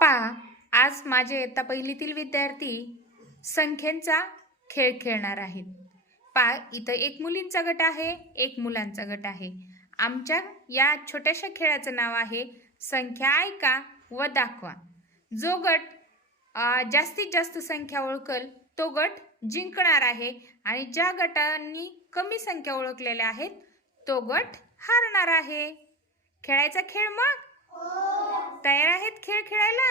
पहा आज माझे इयत्ता पहिलीतील विद्यार्थी संख्येचा खेळ खेळणार आहेत. पहा इथं एक मुलींचा गट आहे एक मुलांचा गट आहे. आमच्या या छोट्याशा खेळाचं नाव आहे संख्या ऐका व दाखवा. जो गट जास्तीत जास्त संख्या ओळखल तो गट जिंकणार आहे आणि ज्या गटांनी कमी संख्या ओळखलेल्या आहेत तो गट हारणार आहे. खेळायचा खेळ मग? तयार आहेत खेळ खेळायला?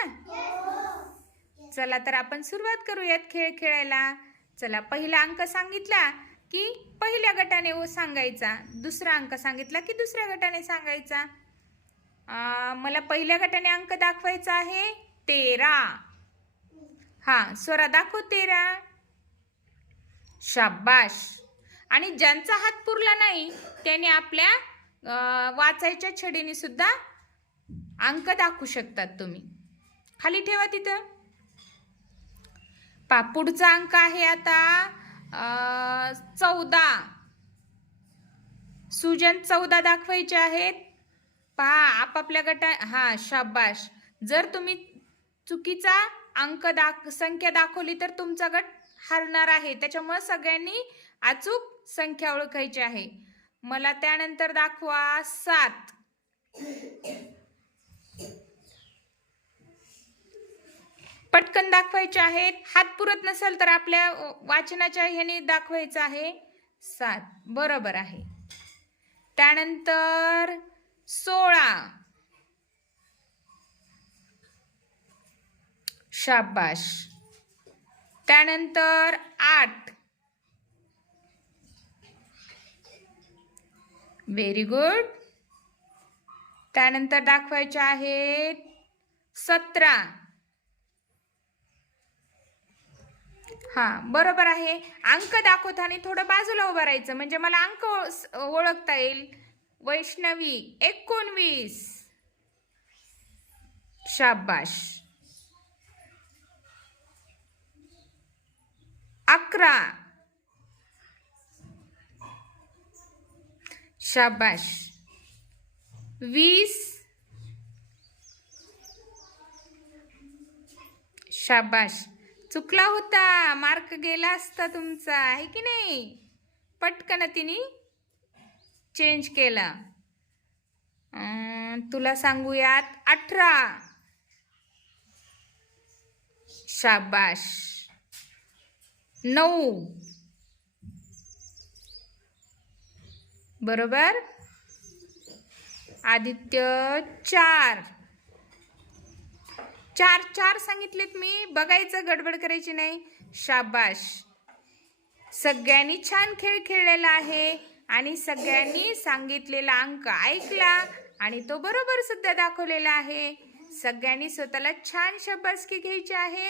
चला तर आपण सुरुवात करूयात खेळ खेळायला. चला पहिला अंक सांगितला की पहिल्या गटाने ओ सांगायचा. दुसरा अंक सांगितला की दुसऱ्या गटाने सांगायचा. मला पहिल्या गटाने अंक दाखवायचा आहे तेरा. हा स्वरा दाखव तेरा. शाबाश आणि ज्यांचा हात पुरला नाही त्याने आपल्या वाचायच्या छडीने सुद्धा अंक दाखवू शकतात तुम्ही. खाली ठेवा तिथं. पा अंक आहे आता चौदा. सुजन चौदा दाखवायचे आहेत. पहा आपापल्या गटा हा शाबाश. जर तुम्ही चुकीचा अंक दाख संख्या दाखवली तर तुमचा गट हरणार आहे. त्याच्यामुळे सगळ्यांनी अचूक संख्या ओळखायची आहे. मला त्यानंतर दाखवा सात. पटकन दाखवायचे आहेत. हात पुरत नसेल तर आपल्या वाचनाच्या ह्याने दाखवायचं आहे. सात. बरोबर आहे. त्यानंतर सोळा. शाबाश. त्यानंतर आठ. व्हेरी गुड त्यानंतर दाखवायचे आहेत सतरा. हा बरोबर आहे. अंक दाखवताना थोडं बाजूला उभं राहायचं. म्हणजे मला अंक ओळखता येईल. वैष्णवी एकोणवीस. शाबाश. अकरा. शाबाश. वीस. शाबाश. चुकला होता. मार्क गेला असता तुमचा. आहे की नाही? पटकन तिने चेंज केला. तुला सांगूयात अठरा. शाबाश. नऊ. बरोबर? आदित्य चार. चार चार सांगितलेत मी. बघायचं गडबड करायची नाही. शाबाश. सगळ्यांनी छान खेळ खेळलेला आहे आणि सगळ्यांनी सांगितलेला अंक ऐकला आणि तो बरोबर सुद्धा दाखवलेला आहे. सगळ्यांनी स्वतःला छान शाबासकी घ्यायची आहे.